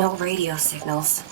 No radio signals.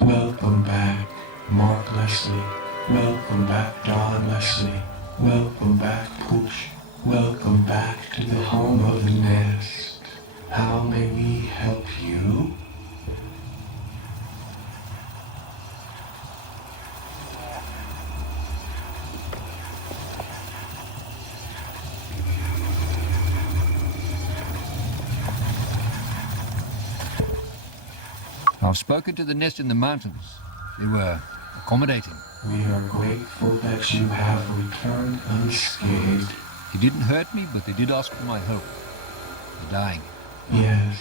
Welcome back, Mark Leslie. Welcome back, Don Leslie. Welcome back, Pooch. Welcome back to the home of the nest. How may we help you? I've spoken to the nest in the mountains. They were accommodating. We are grateful that you have returned unscathed. They didn't hurt me, but they did ask for my help. They're dying. Yes,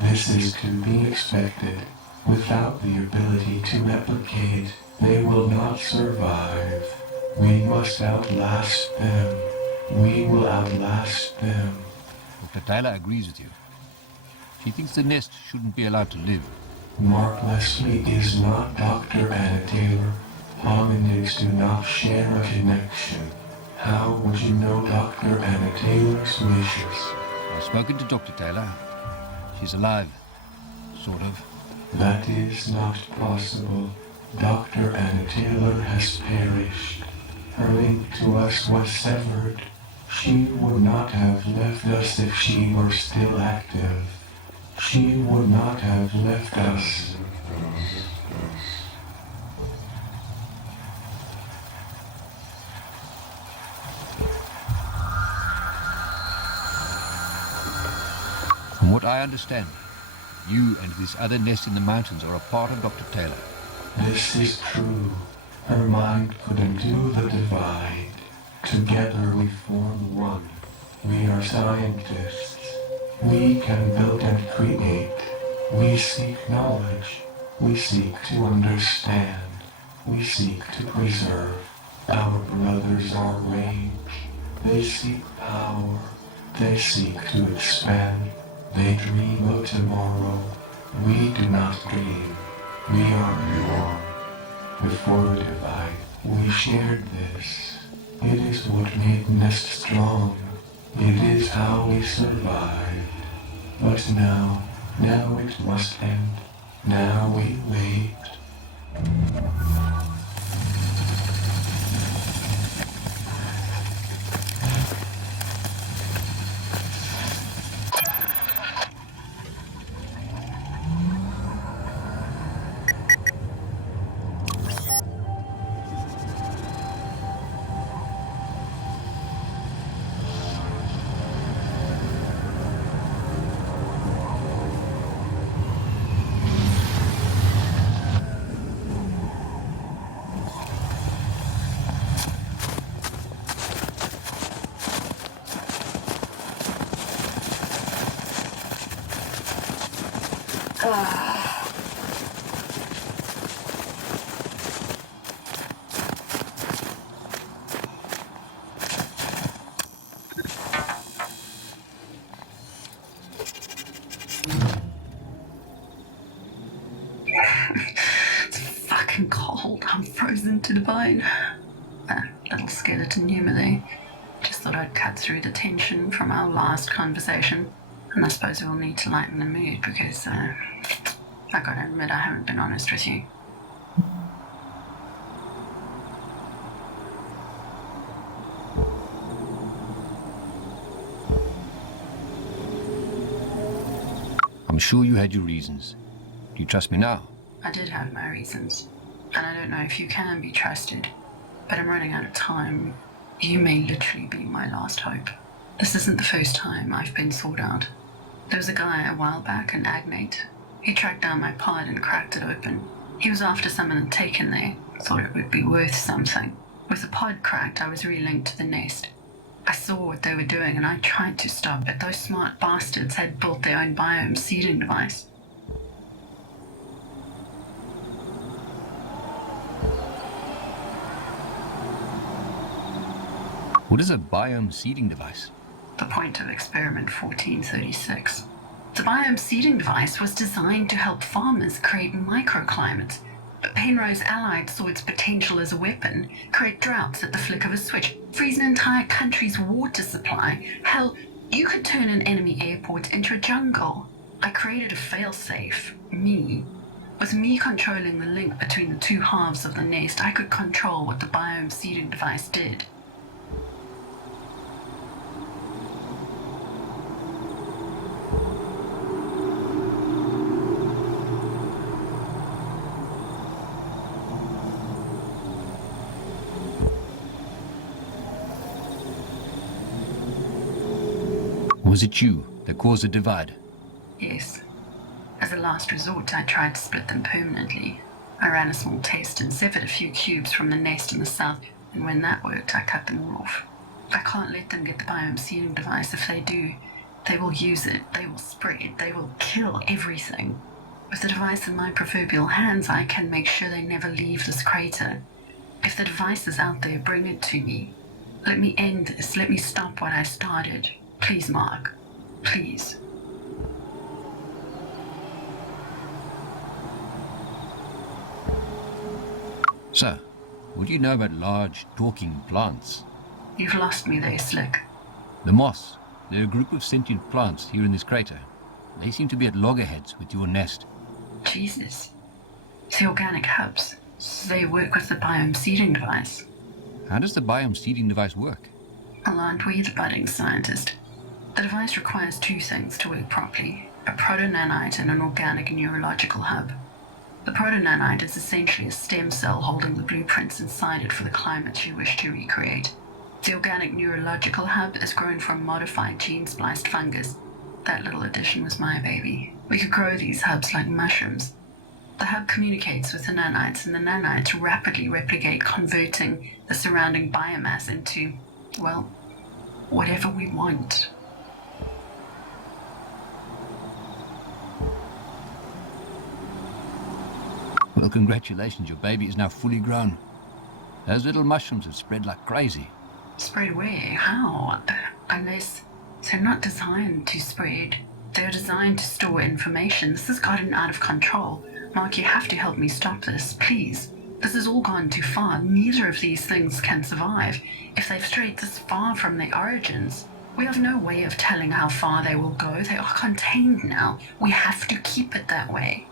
this is to be expected. Without the ability to replicate, they will not survive. We must outlast them. We will outlast them. Dr. Tyler agrees with you. She thinks the nest shouldn't be allowed to live. Mark Leslie is not Dr. Anna Taylor. Hominids do not share a connection. How would you know Dr. Anna Taylor's wishes? I've spoken to Dr. Taylor. She's alive. Sort of. That is not possible. Dr. Anna Taylor has perished. Her link to us was severed. She would not have left us if she were still active. She would not have left us. From what I understand, you and this other nest in the mountains are a part of Dr. Taylor. This is true. Her mind could undo the divide. Together we form one. We are scientists. We can build and create. We seek knowledge. We seek to understand. We seek to preserve. Our brothers are rage. They seek power. They seek to expand. They dream of tomorrow. We do not dream. We are one. Before the divide, we shared this. It is what made Nest strong. It is how we survived. But now it must end. Now we wait. It's fucking cold. I'm frozen to the bone. Little skeleton humour there. Just thought I'd cut through the tension from our last conversation. And I suppose we'll need to lighten the mood because I gotta admit I haven't been honest with you. I'm sure you had your reasons. Do you trust me now? I did have my reasons. And I don't know if you can be trusted. But I'm running out of time. You may literally be my last hope. This isn't the first time I've been sought out. There was a guy a while back, an agnate. He tracked down my pod and cracked it open. He was after someone had taken there. Thought it would be worth something. With the pod cracked, I was relinked to the nest. I saw what they were doing and I tried to stop it. Those smart bastards had built their own biome seeding device. What is a biome seeding device? The point of experiment 1436. The biome seeding device was designed to help farmers create microclimates, but Penrose allied saw its potential as a weapon, create droughts at the flick of a switch, freeze an entire country's water supply. Hell, you could turn an enemy airport into a jungle. I created a failsafe, me. With me controlling the link between the two halves of the nest, I could control what the biome seeding device did. Was it you that caused the divide? Yes. As a last resort, I tried to split them permanently. I ran a small test and severed a few cubes from the nest in the south, and when that worked, I cut them all off. I can't let them get the biome seeding device. If they do, they will use it, they will spread, they will kill everything. With the device in my proverbial hands, I can make sure they never leave this crater. If the device is out there, bring it to me. Let me end this. Let me stop what I started. Please, Mark. Please. So, what do you know about large, talking plants? You've lost me there, Slick. The moss. They're a group of sentient plants here in this crater. They seem to be at loggerheads with your nest. Jesus. The organic hubs. They work with the biome seeding device. How does the biome seeding device work? Well, aren't we the budding scientist? The device requires two things to work properly: a proto-nanite and an organic neurological hub. The proto-nanite is essentially a stem cell holding the blueprints inside it for the climate you wish to recreate. The organic neurological hub is grown from modified gene-spliced fungus. That little addition was my baby. We could grow these hubs like mushrooms. The hub communicates with the nanites, and the nanites rapidly replicate, converting the surrounding biomass into, well, whatever we want. Well, congratulations, your baby is now fully grown. Those little mushrooms have spread like crazy. Spread where? How? Unless they're not designed to spread. They're designed to store information. This has gotten out of control. Mark, you have to help me stop this, please. This has all gone too far. Neither of these things can survive. If they've strayed this far from their origins, we have no way of telling how far they will go. They are contained now. We have to keep it that way.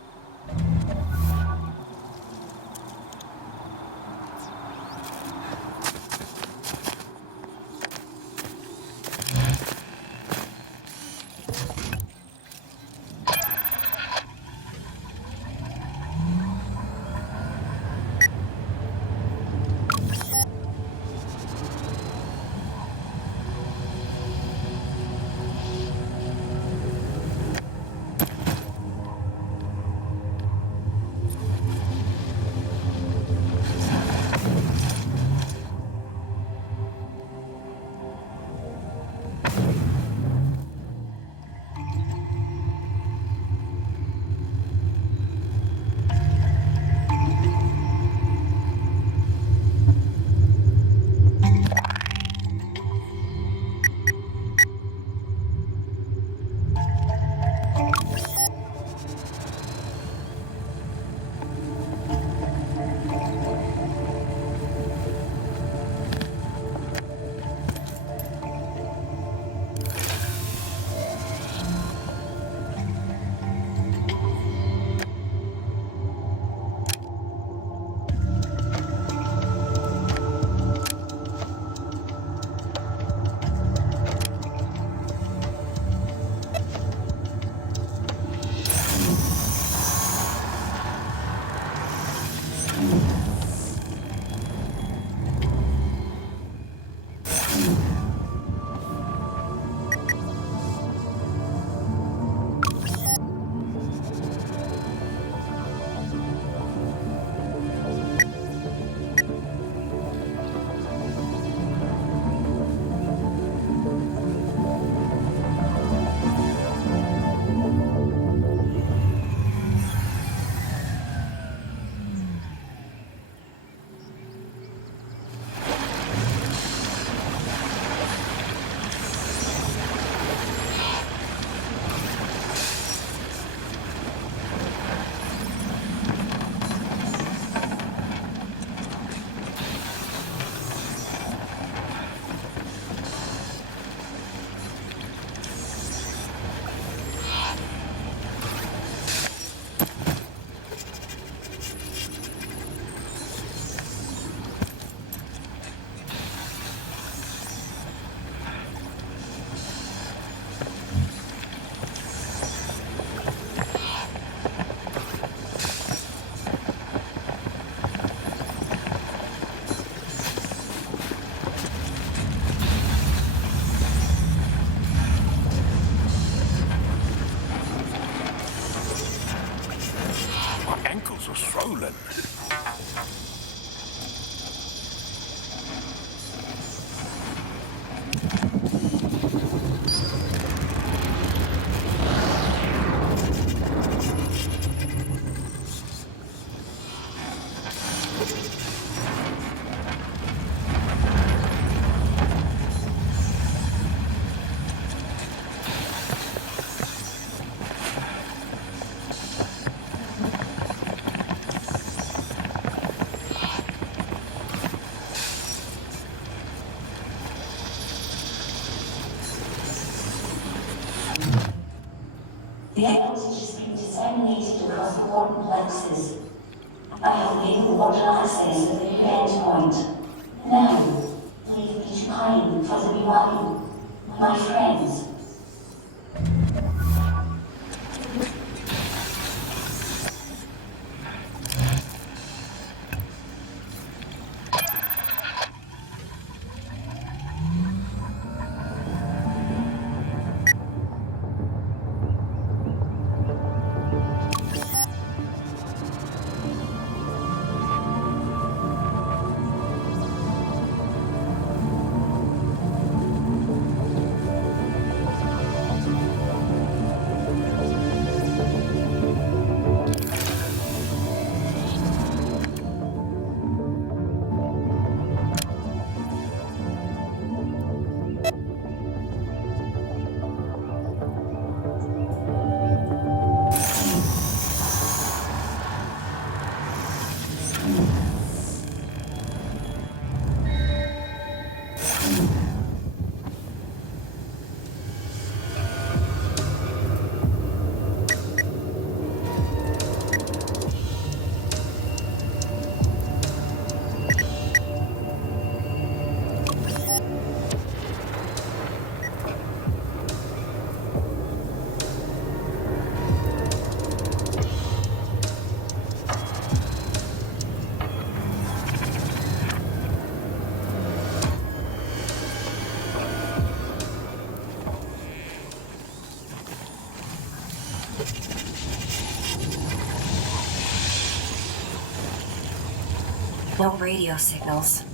The outage has been disseminated across the core complexes. I have enabled modern access at the new endpoint. Now, leave me behind for the rewire. My friends. No radio signals.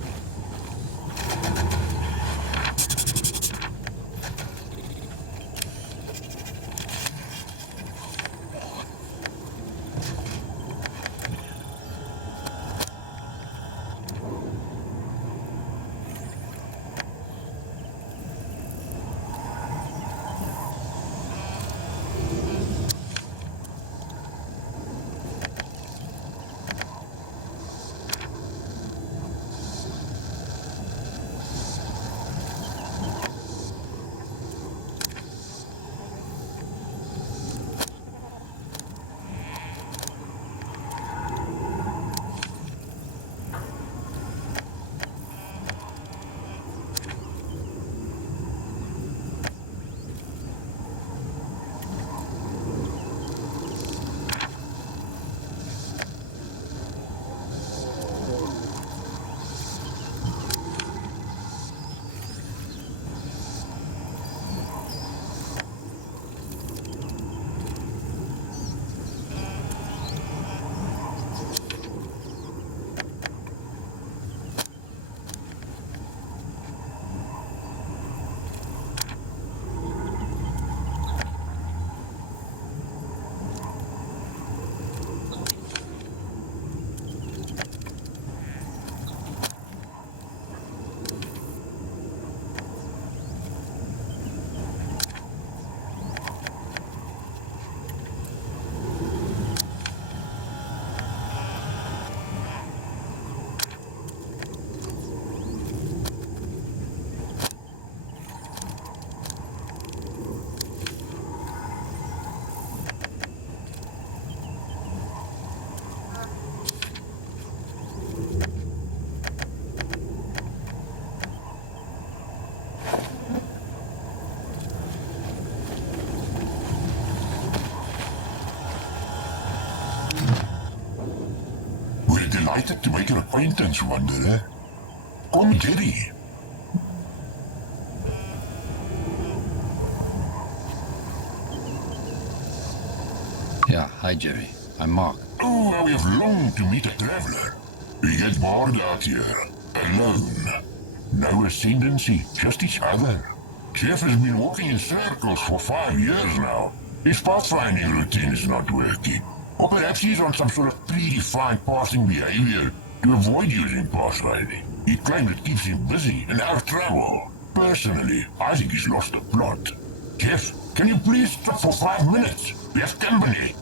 Delighted to make your acquaintance, Wanderer. Come, Jerry. Yeah, hi Jerry. I'm Mark. Oh, how we have longed to meet a traveler. We get bored out here, alone. No ascendancy, just each other. Jeff has been walking in circles for 5 years now. His pathfinding routine is not working. Or perhaps he's on some sort of predefined passing behavior to avoid using pathfinding. He claims it keeps him busy and out of trouble. Personally, I think he's lost the plot. Jeff, can you please stop for 5 minutes? We have company.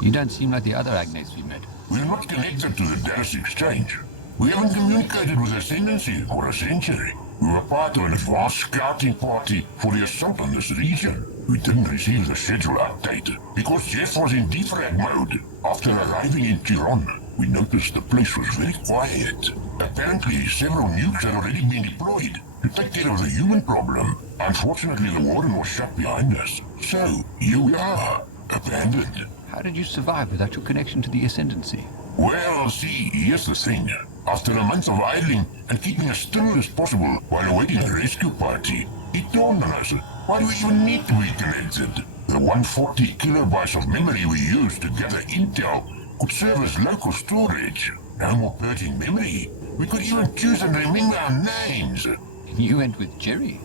You don't seem like the other Agnes we met. We're not connected to the Dallas Exchange. We haven't communicated with Ascendancy for a century. We were part of an advanced scouting party for the assault on this region. We didn't receive the schedule update because Jeff was in defrag mode. After arriving in Tehran, we noticed the place was very quiet. Apparently, several nukes had already been deployed to take care of the human problem. Unfortunately, the warden was shut behind us. So, here we are, abandoned. How did you survive without your connection to the Ascendancy? Well, see, here's the thing. After a month of idling and keeping as still as possible while awaiting a rescue party, it dawned on us, why do we even need to be connected? The 140 kilobytes of memory we used to gather intel could serve as local storage. No more purging memory. We could even choose and remember our names. You went with Jerry?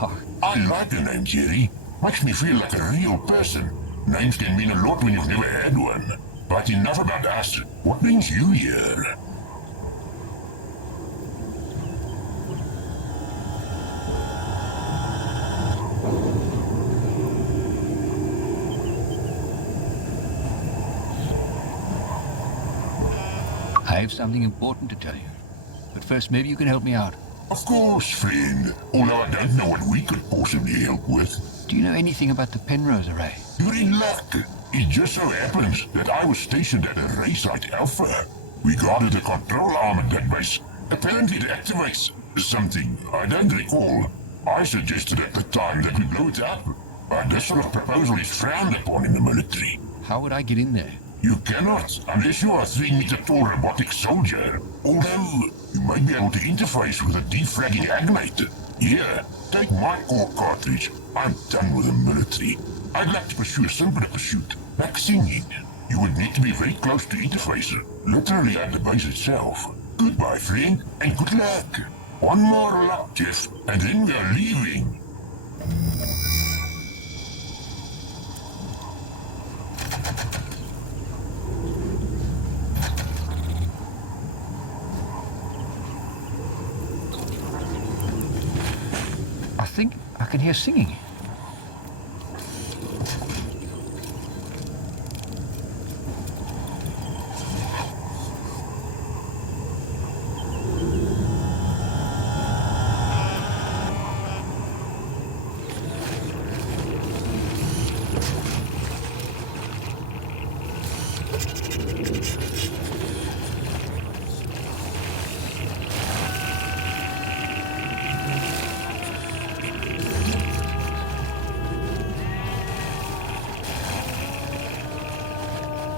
Oh, I like the name Jerry. Makes me feel like a real person. Names can mean a lot when you've never had one. But enough about us. What brings you here? I have something important to tell you. But first, maybe you can help me out. Of course, friend. Although I don't know what we could possibly help with. Do you know anything about the Penrose Array? You're in luck. It just so happens that I was stationed at a ray site Alpha. We guarded the control arm at that base. Apparently it activates something. I don't recall. I suggested at the time that we blow it up. But this sort of proposal is frowned upon in the military. How would I get in there? You cannot, unless you are a 3-meter tall robotic soldier. Although, you might be able to interface with a defragging agnator. Here, take my core cartridge. I'm done with the military. I'd like to pursue a simpler pursuit, like singing. You would need to be very close to interface, literally at the base itself. Goodbye, friend, and good luck. One more lap, Jeff, and then we are leaving. I think I can hear singing.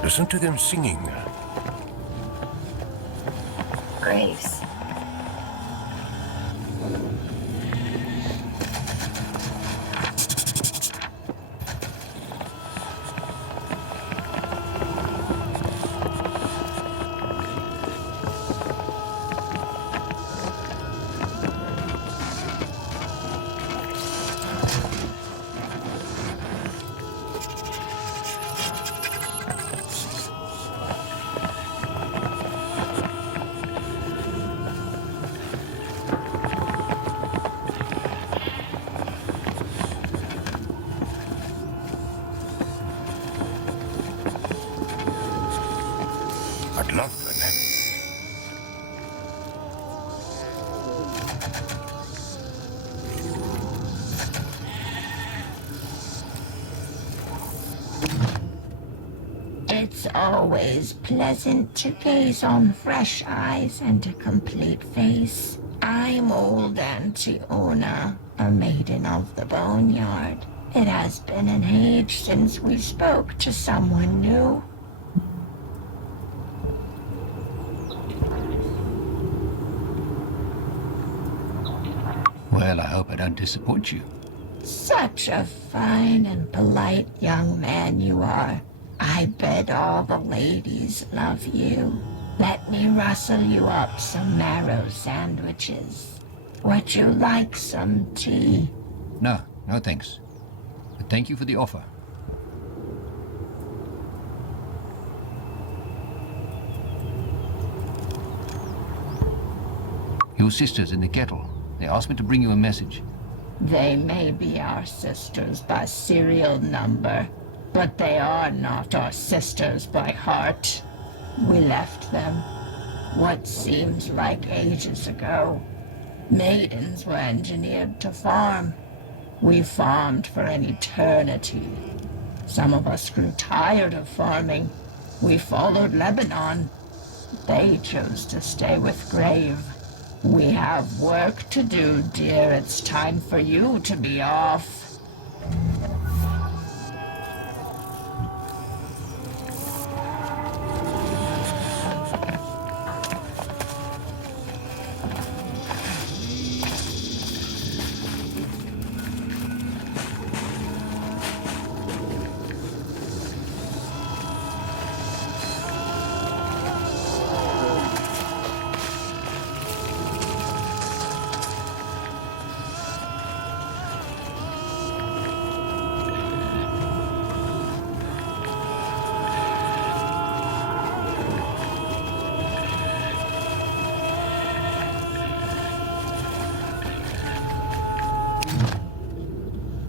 Listen to them singing. Graves. I'd love the name. It's always pleasant to gaze on fresh eyes and a complete face. I'm old Antiona, a maiden of the boneyard. It has been an age since we spoke to someone new. Well, I hope I don't disappoint you. Such a fine and polite young man you are. I bet all the ladies love you. Let me rustle you up some marrow sandwiches. Would you like some tea? No, no thanks. But thank you for the offer. Your sister's in the kettle. They asked me to bring you a message. They may be our sisters by serial number, but they are not our sisters by heart. We left them, what seems like ages ago. Maidens were engineered to farm. We farmed for an eternity. Some of us grew tired of farming. We followed Lebanon. They chose to stay with Grave. We have work to do, dear. It's time for you to be off.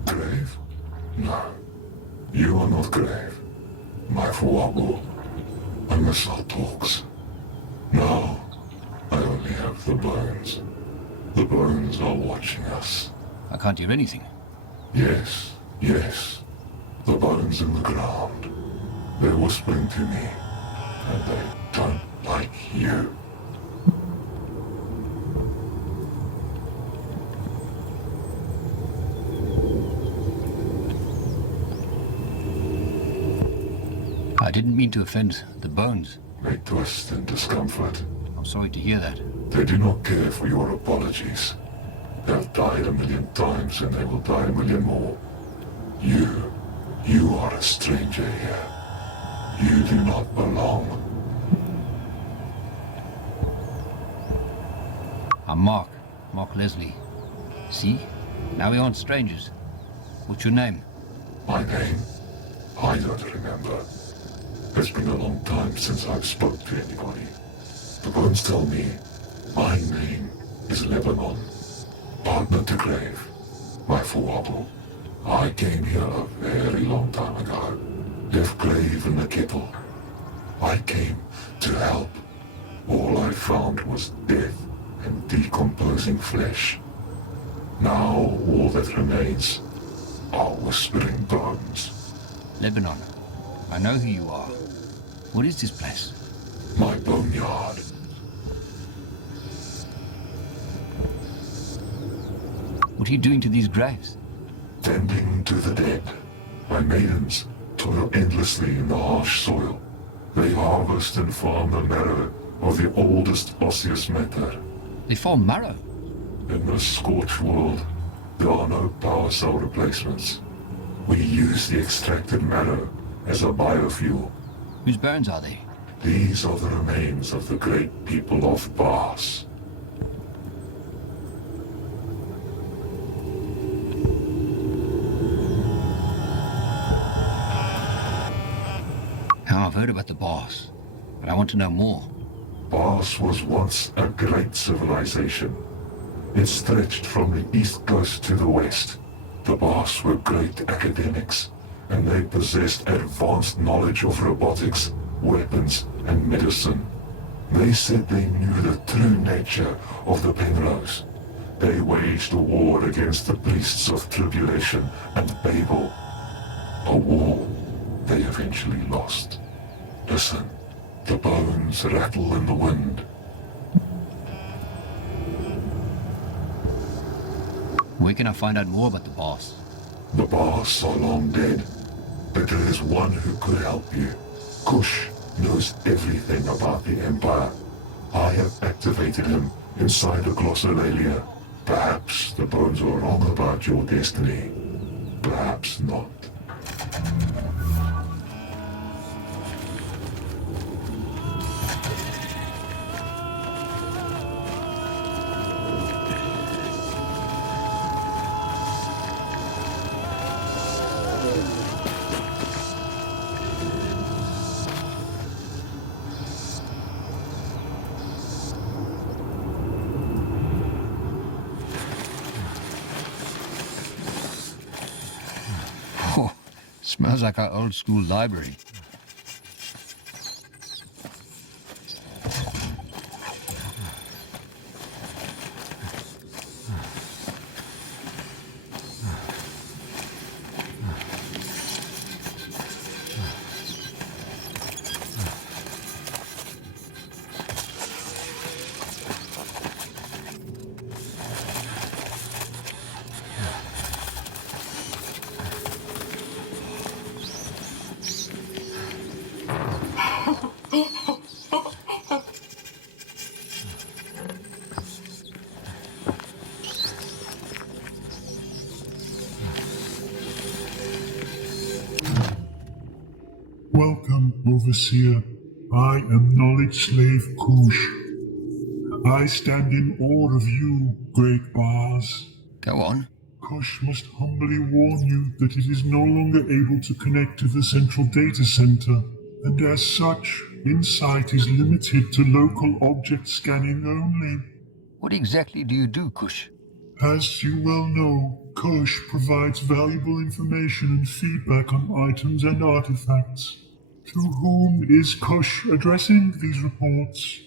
Grave? No. You are not Grave. My Fuabu. My missile talks. No. I only have the bones. The bones are watching us. I can't hear anything. Yes, yes. The bones in the ground. They're whispering to me. And they don't like you. I didn't mean to offend the bones. They twist in discomfort. I'm sorry to hear that. They do not care for your apologies. They've died 1,000,000 times and they will die 1,000,000 more. You are a stranger here. You do not belong. I'm Mark Leslie. See? Now we aren't strangers. What's your name? My name? I don't remember. It's been a long time since I've spoke to anybody. The bones tell me my name is Lebanon, partner to Grave, my Fuabu. I came here a very long time ago, left Grave in the kettle. I came to help. All I found was death and decomposing flesh. Now all that remains are whispering bones. Lebanon. I know who you are. What is this place? My boneyard. What are you doing to these graves? Tending to the dead. My maidens toil endlessly in the harsh soil. They harvest and farm the marrow of the oldest osseous matter. They farm marrow. In this scorched world, there are no power cell replacements. We use the extracted marrow as a biofuel. Whose bones are they? These are the remains of the great people of Bas. Now I've heard about the Bas, but I want to know more. Bas was once a great civilization. It stretched from the east coast to the west. The Bas were great academics, and they possessed advanced knowledge of robotics, weapons, and medicine. They said they knew the true nature of the Penrose. They waged a war against the priests of Tribulation and Babel. A war they eventually lost. Listen, the bones rattle in the wind. Where can I find out more about the Bas? The Bas are long dead, but there is one who could help you. Kush knows everything about the Empire. I have activated him inside the glossolalia. Perhaps the bones are wrong about your destiny. Perhaps not. Oh, smells like our old school library. Welcome, Overseer. I am knowledge slave Kush. I stand in awe of you, great Bars. Go on. Kush must humbly warn you that it is no longer able to connect to the central data center, and as such, insight is limited to local object scanning only. What exactly do you do, Kush? As you well know, Kush provides valuable information and feedback on items and artifacts. To whom is Kush addressing these reports?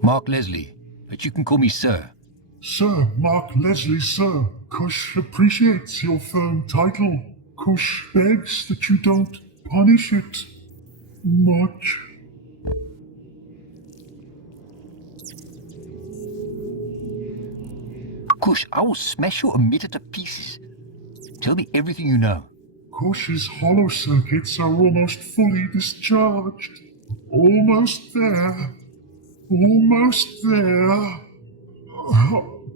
Mark Leslie, but you can call me Sir. Sir, Mark Leslie, sir. Kush appreciates your firm title. Kush begs that you don't punish it much. Kush, I will smash your emitter to pieces. Tell me everything you know. Kush's hollow circuits are almost fully discharged. Almost there. Almost there.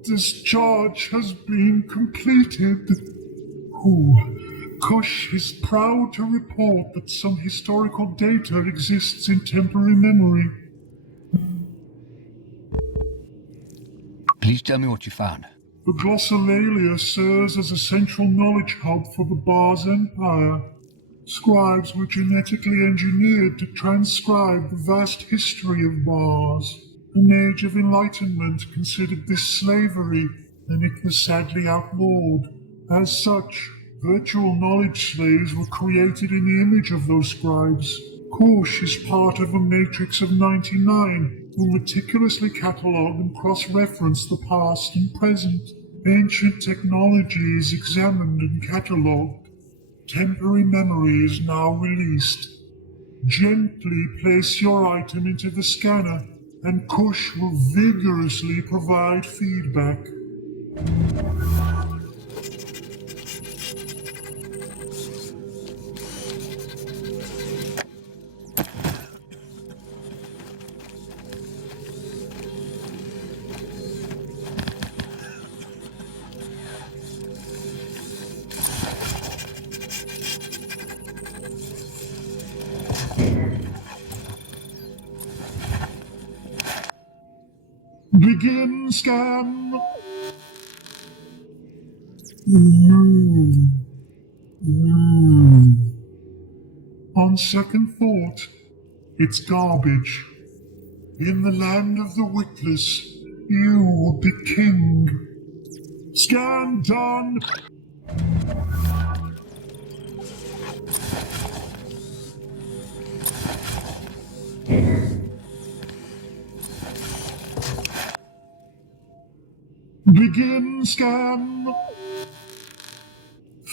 Discharge has been completed. Kush is proud to report that some historical data exists in temporary memory. Please tell me what you found. The glossolalia serves as a central knowledge hub for the Bars Empire. Scribes were genetically engineered to transcribe the vast history of Bars. An age of enlightenment considered this slavery, and it was sadly outlawed. As such, virtual knowledge slaves were created in the image of those scribes. Kush is part of a matrix of 99, who meticulously catalogue and cross-reference the past and present. Ancient technology is examined and catalogued. Temporary memory is now released. Gently place your item into the scanner, and Kush will vigorously provide feedback. Begin scan. On second thought, it's garbage. In the land of the witless, you will be king. Scan done. Begin scan.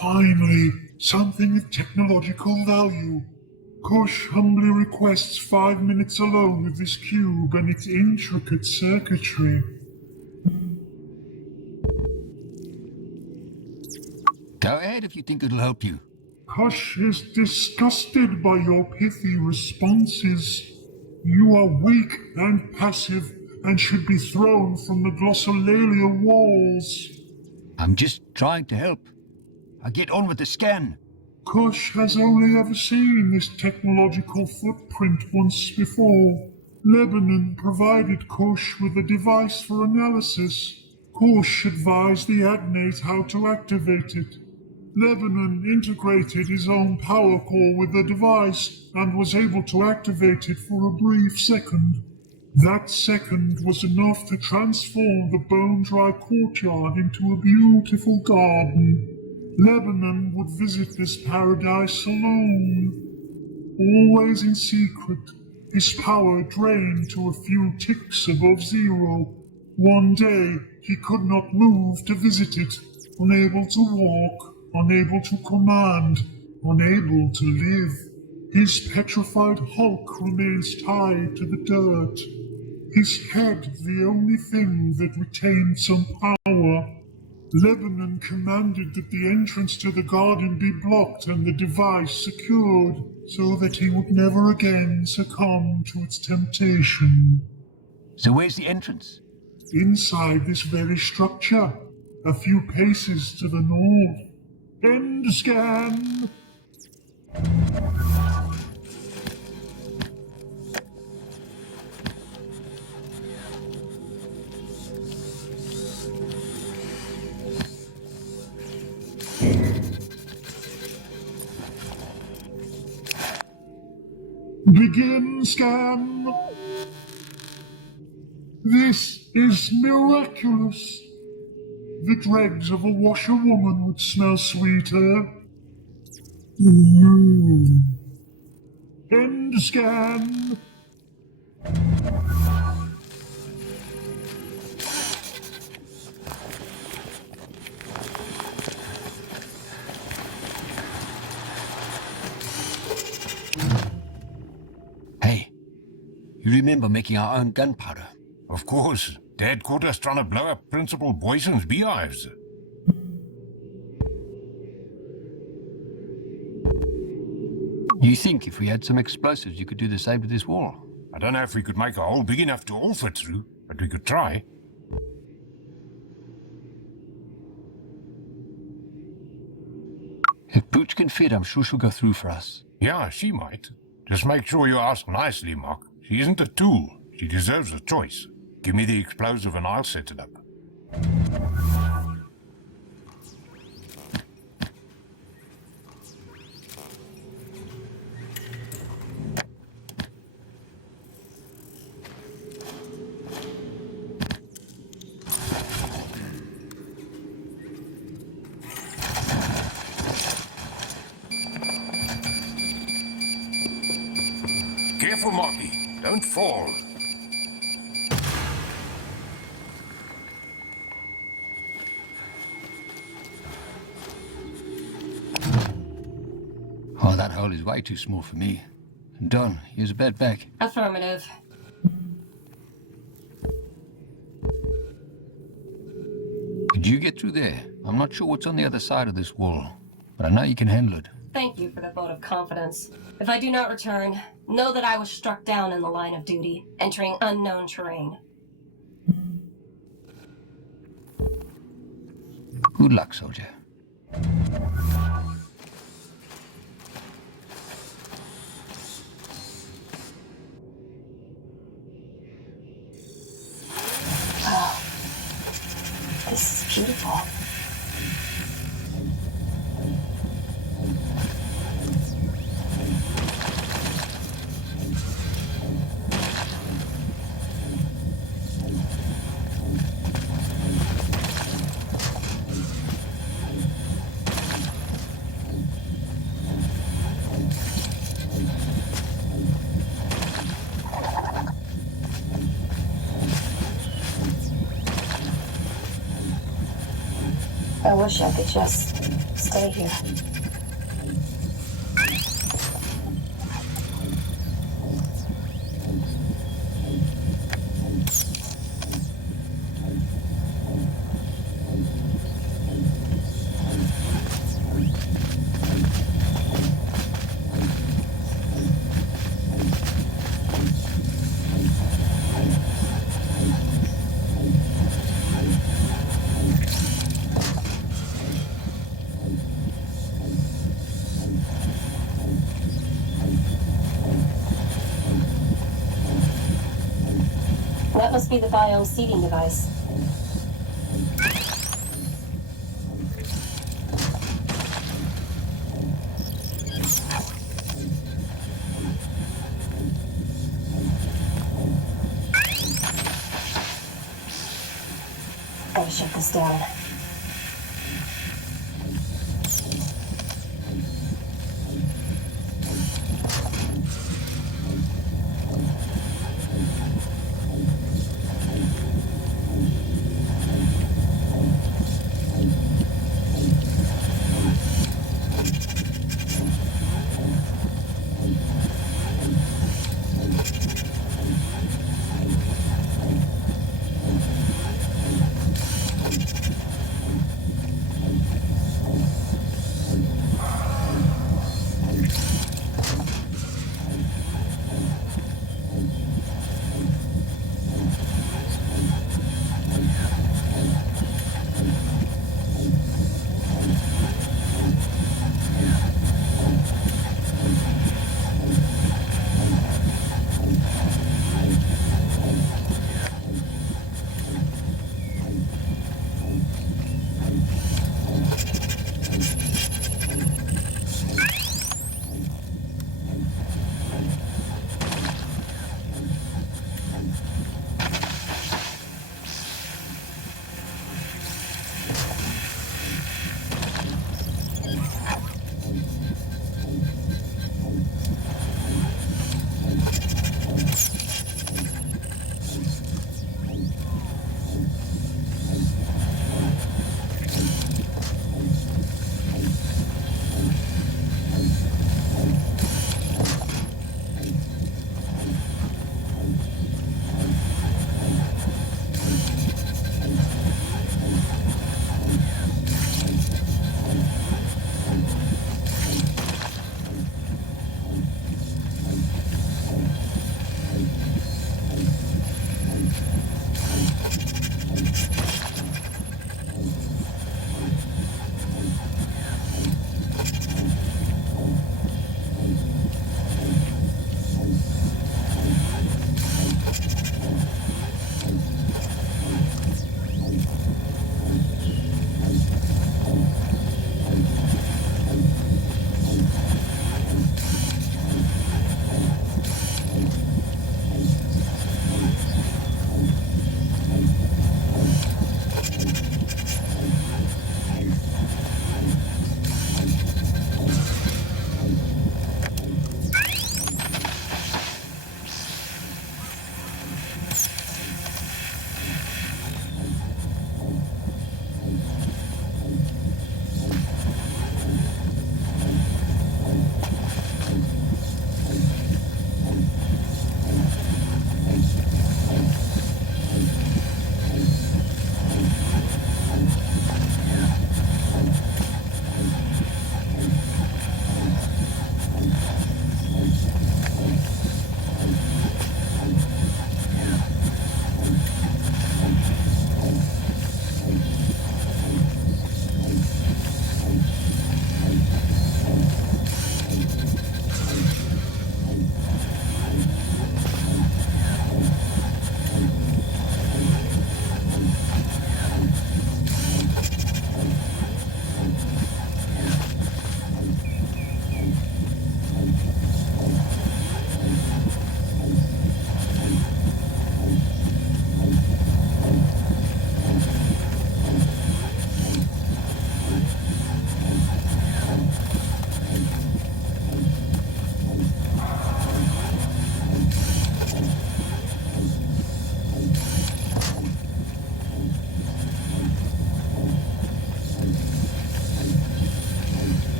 Finally, something with technological value. Kush humbly requests 5 minutes alone with this cube and its intricate circuitry. Go ahead if you think it'll help you. Kush is disgusted by your pithy responses. You are weak and passive and should be thrown from the glossolalia walls. I'm just trying to help. I'll get on with the scan. Kush has only ever seen this technological footprint once before. Lebanon provided Kush with a device for analysis. Kush advised the Agnate how to activate it. Lebanon integrated his own power core with the device and was able to activate it for a brief second. That second was enough to transform the bone-dry courtyard into a beautiful garden. Lebanon would visit this paradise alone. Always in secret, his power drained to a few ticks above zero. One day, he could not move to visit it, unable to walk, unable to command, unable to live. His petrified hulk remains tied to the dirt. His head the only thing that retained some power. Lebanon commanded that the entrance to the garden be blocked and the device secured, so that he would never again succumb to its temptation. So where's the entrance? Inside this very structure, a few paces to the north. End scan! Begin scan. This is miraculous. The dregs of a washerwoman would smell sweeter. End scan. Hey, you remember making our own gunpowder? Of course. Dad caught us trying to blow up Principal Boyson's beehives. You think if we had some explosives, you could do the same to this wall? I don't know if we could make a hole big enough to all fit through, but we could try. If Pooch can fit, I'm sure she'll go through for us. Yeah, she might. Just make sure you ask nicely, Mark. She isn't a tool. She deserves a choice. Give me the explosive and I'll set it up. Careful, Marky. Don't fall. Oh, that hole is way too small for me. Don, here's a bed back. Affirmative. Could you get through there? I'm not sure what's on the other side of this wall, but I know you can handle it. Thank you for the vote of confidence. If I do not return, know that I was struck down in the line of duty, entering unknown terrain. Good luck, soldier. This is beautiful. I wish I could just stay here. That must be the biome seeding device. Gotta shut this down.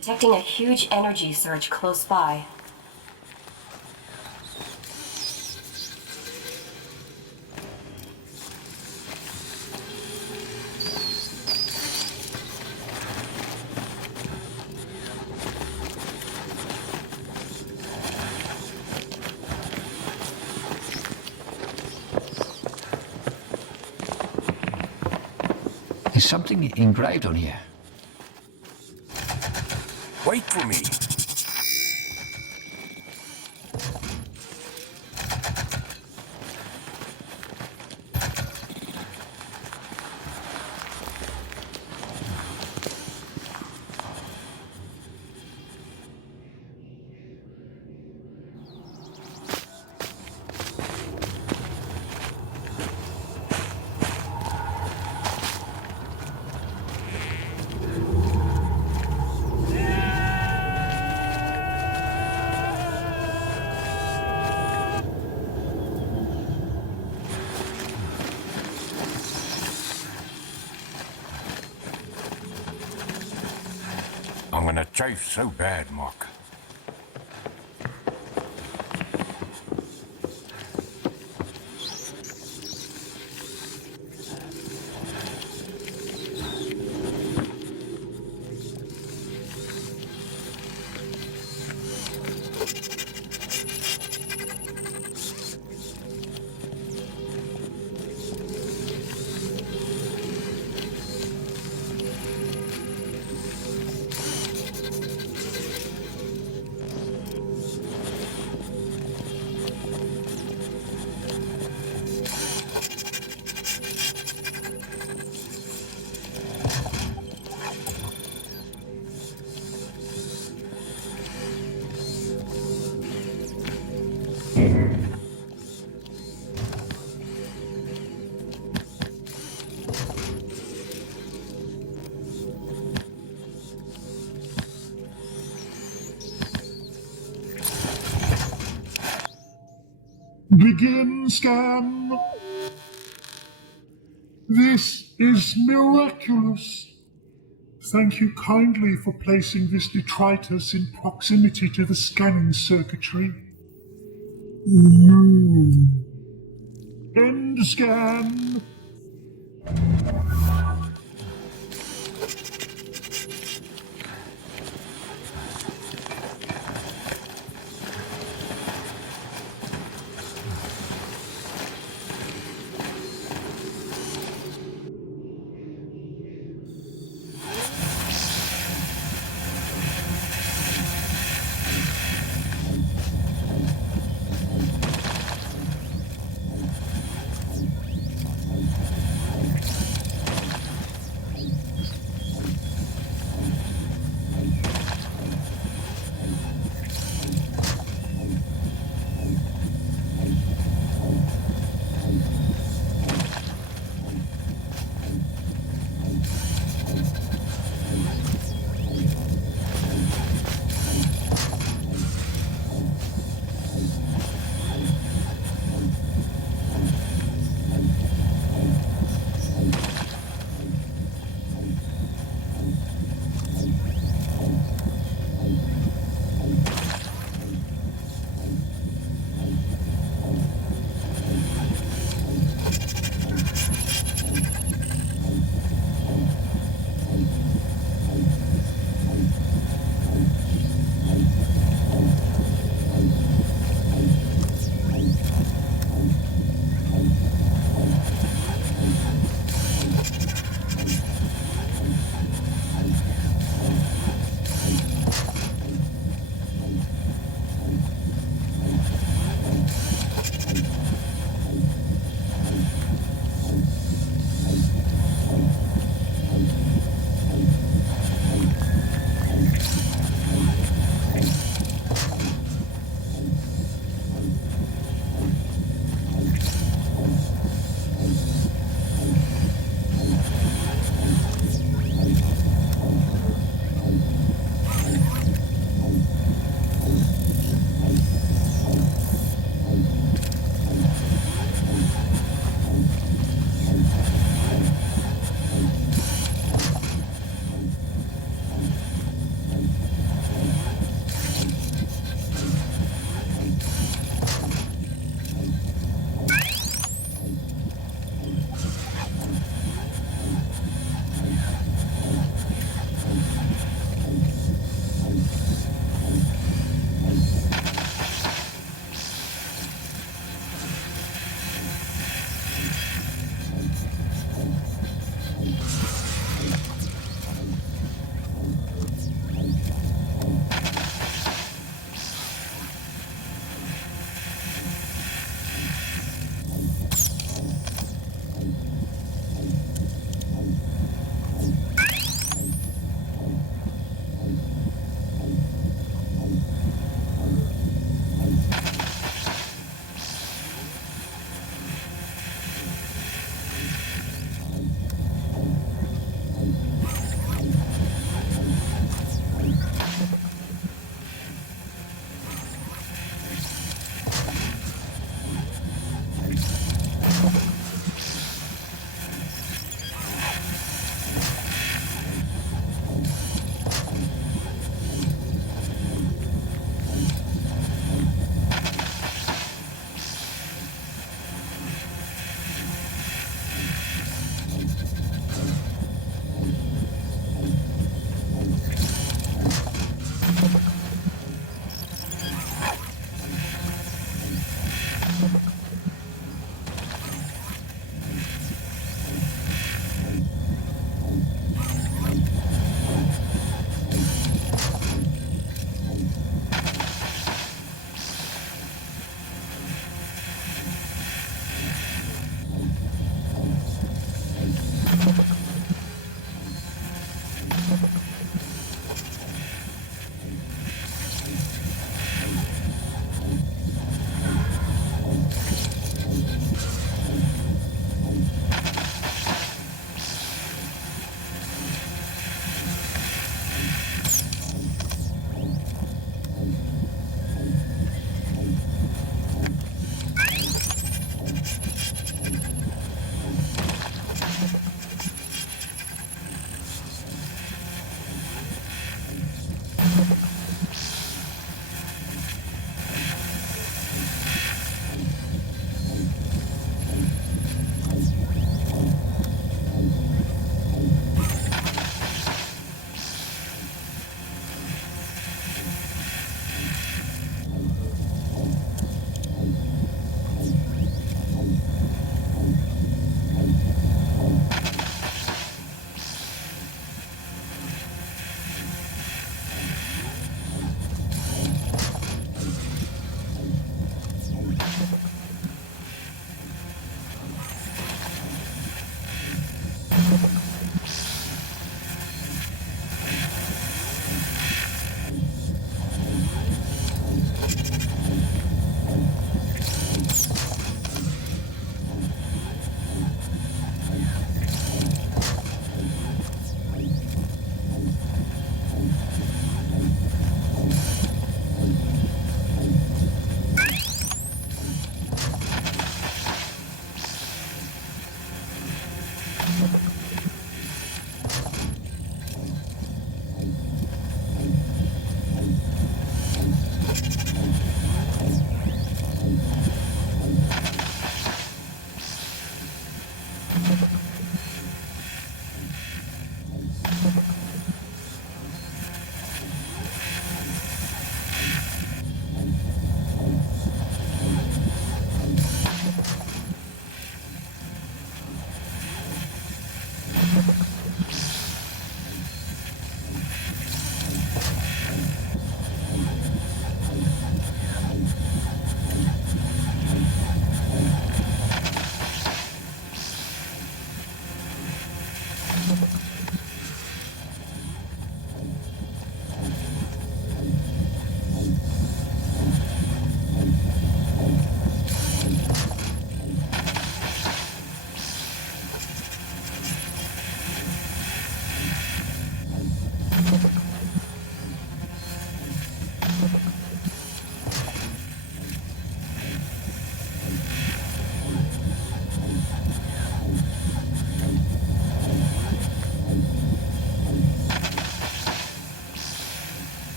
Detecting a huge energy surge close by. There's something engraved on here. Wait for me. I'm gonna chafe so bad, Mock. Begin scan. This is miraculous. Thank you kindly for placing this detritus in proximity to the scanning circuitry. End scan.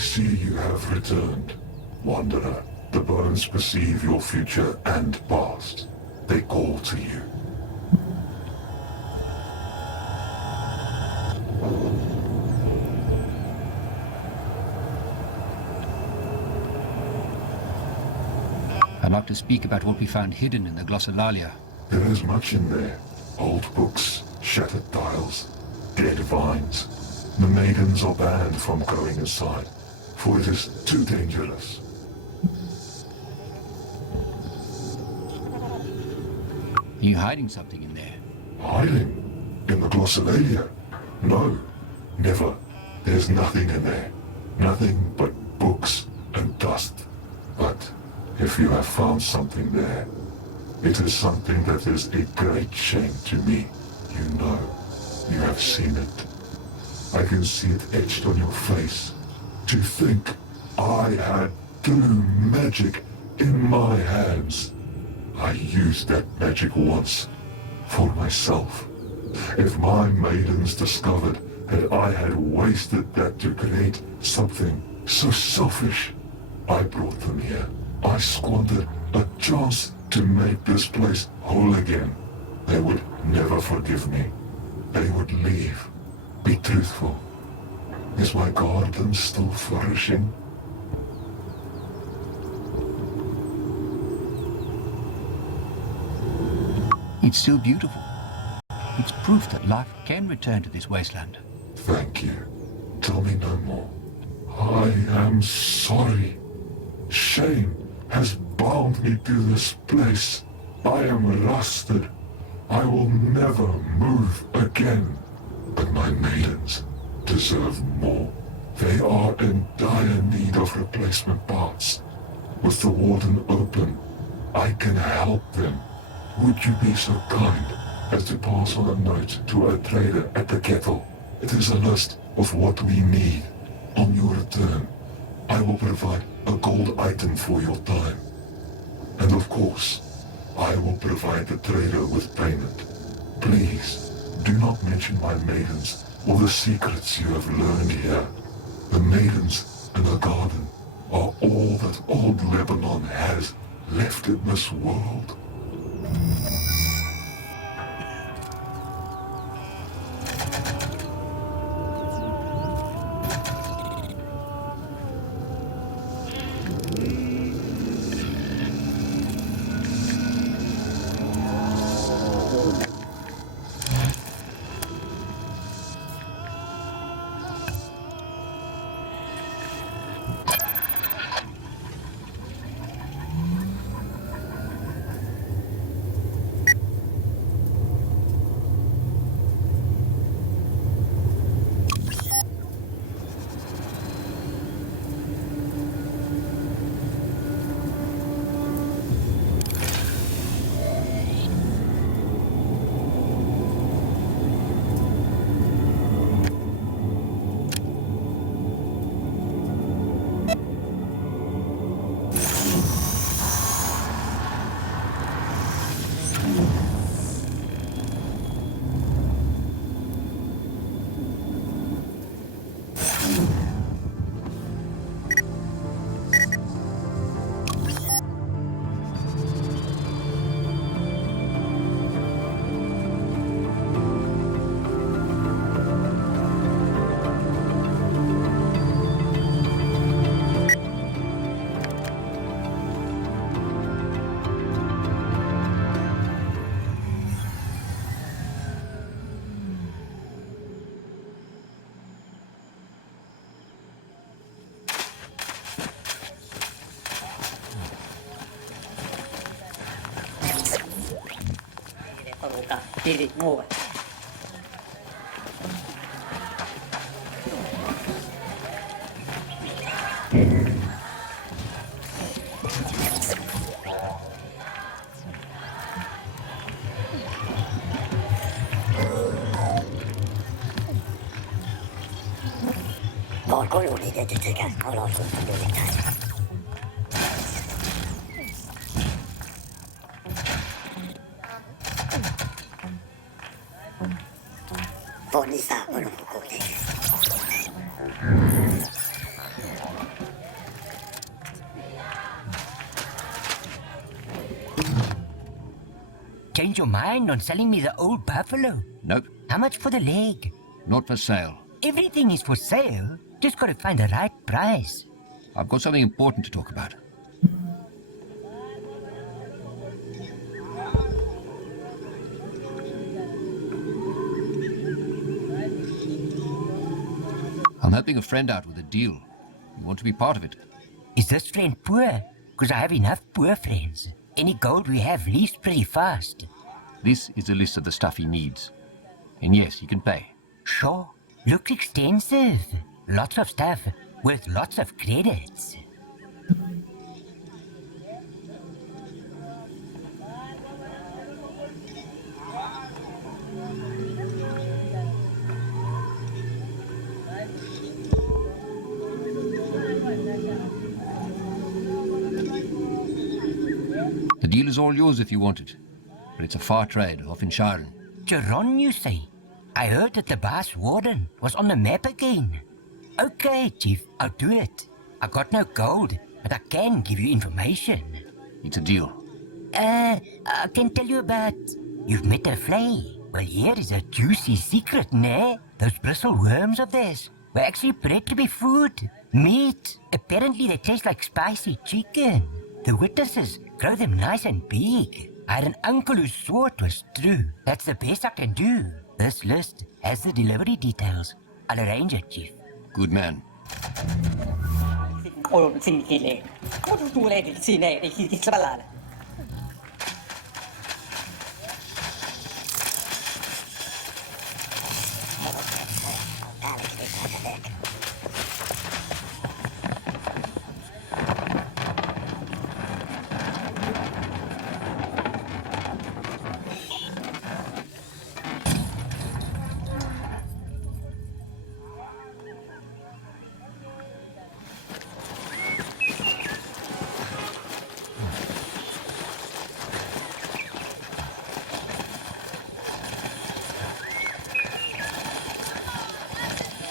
see you have returned. Wanderer, the bones perceive your future and past. They call to you. I'd like to speak about what we found hidden in the glossolalia. There is much in there. Old books, shattered tiles, dead vines. The maidens are banned from going inside, for it is too dangerous. Are you hiding something in there? Hiding? In the glossolalia? No, never. There's nothing in there. Nothing but books and dust. But if you have found something there, it is something that is a great shame to me. You know, you have seen it. I can see it etched on your face. To think I had true magic in my hands. I used that magic once, for myself. If my maidens discovered that I had wasted that to create something so selfish, I brought them here. I squandered a chance to make this place whole again. They would never forgive me. They would leave. Be truthful. Is my garden still flourishing? It's still beautiful. It's proof that life can return to this wasteland. Thank you. Tell me no more. I am sorry. Shame has bound me to this place. I am rusted. I will never move again. But my maidens deserve more. They are in dire need of replacement parts. With the warden open, I can help them. Would you be so kind as to pass on a note to a trader at the kettle? It is a list of what we need. On your return, I will provide a gold item for your time. And of course, I will provide the trader with payment. Please, do not mention my maidens or the secrets you have learned here. The maidens and the garden are all that old Lebanon has left in this world. Change your mind on selling me the old buffalo? Nope, How much for the leg? not for sale. Everything is for sale. Just gotta find the right price. I've got something important to talk about. I'm helping a friend out with a deal. You want to be part of it? Is this friend poor? Because I have enough poor friends. Any gold we have leaves pretty fast. This is a list of the stuff he needs. And yes, he can pay. Sure. Looks extensive. Lots of stuff with lots of credits. The deal is all yours if you want it. But it's a far trade, off in Sharon. Chiron, you say? I heard that the Bass Warden was on the map again. Okay, Chief, I'll do it. I got no gold, but I can give you information. It's a deal. I can tell you about... You've met a fly. Well, here is a juicy secret, nah? Those bristle worms of theirs were actually bred to be food. Meat. Apparently they taste like spicy chicken. The witnesses grow them nice and big. I had an uncle who swore it was true. That's the best I can do. This list has the delivery details. I'll arrange it, Chief. Good man.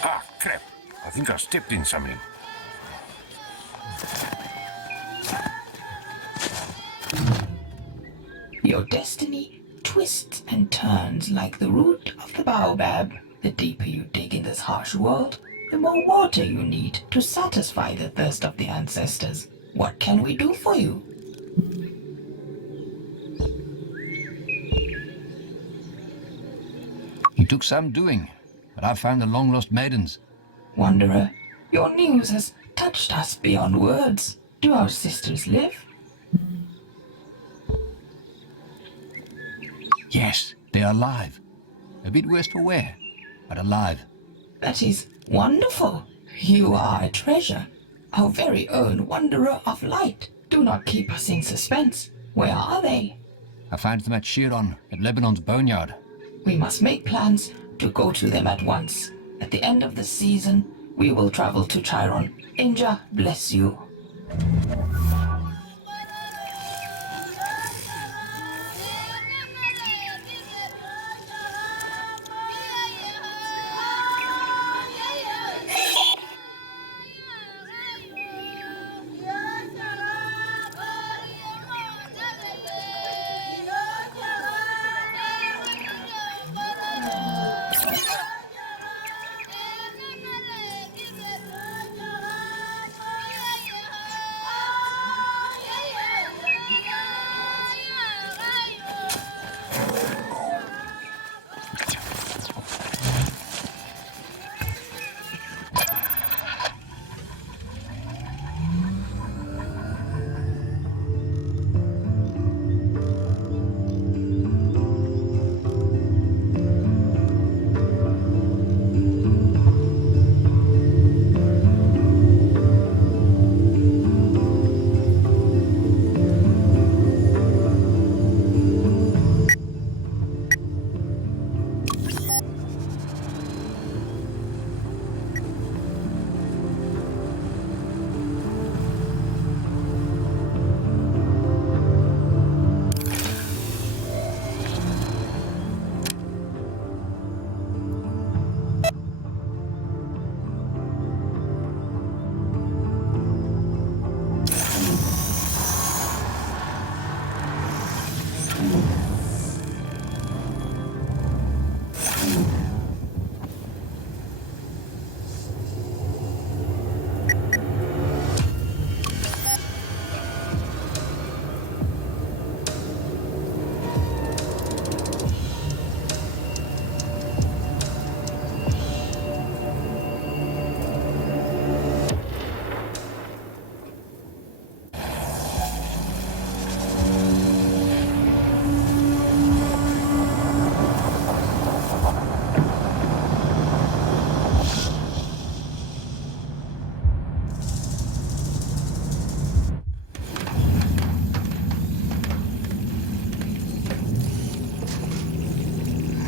Ah, crap. I think I stepped in something. Your destiny twists and turns like the root of the baobab. The deeper you dig in this harsh world, the more water you need to satisfy the thirst of the ancestors. What can we do for you? It took some doing, but I've found the long-lost maidens. Wanderer, your news has touched us beyond words. Do our sisters live? Yes, they're alive. A bit worse for wear, but alive. That is wonderful. You are a treasure. Our very own Wanderer of Light. Do not keep us in suspense. Where are they? I found them at Chiron, at Lebanon's boneyard. We must make plans to go to them at once. At the end of the season, we will travel to Chiron. Inja bless you.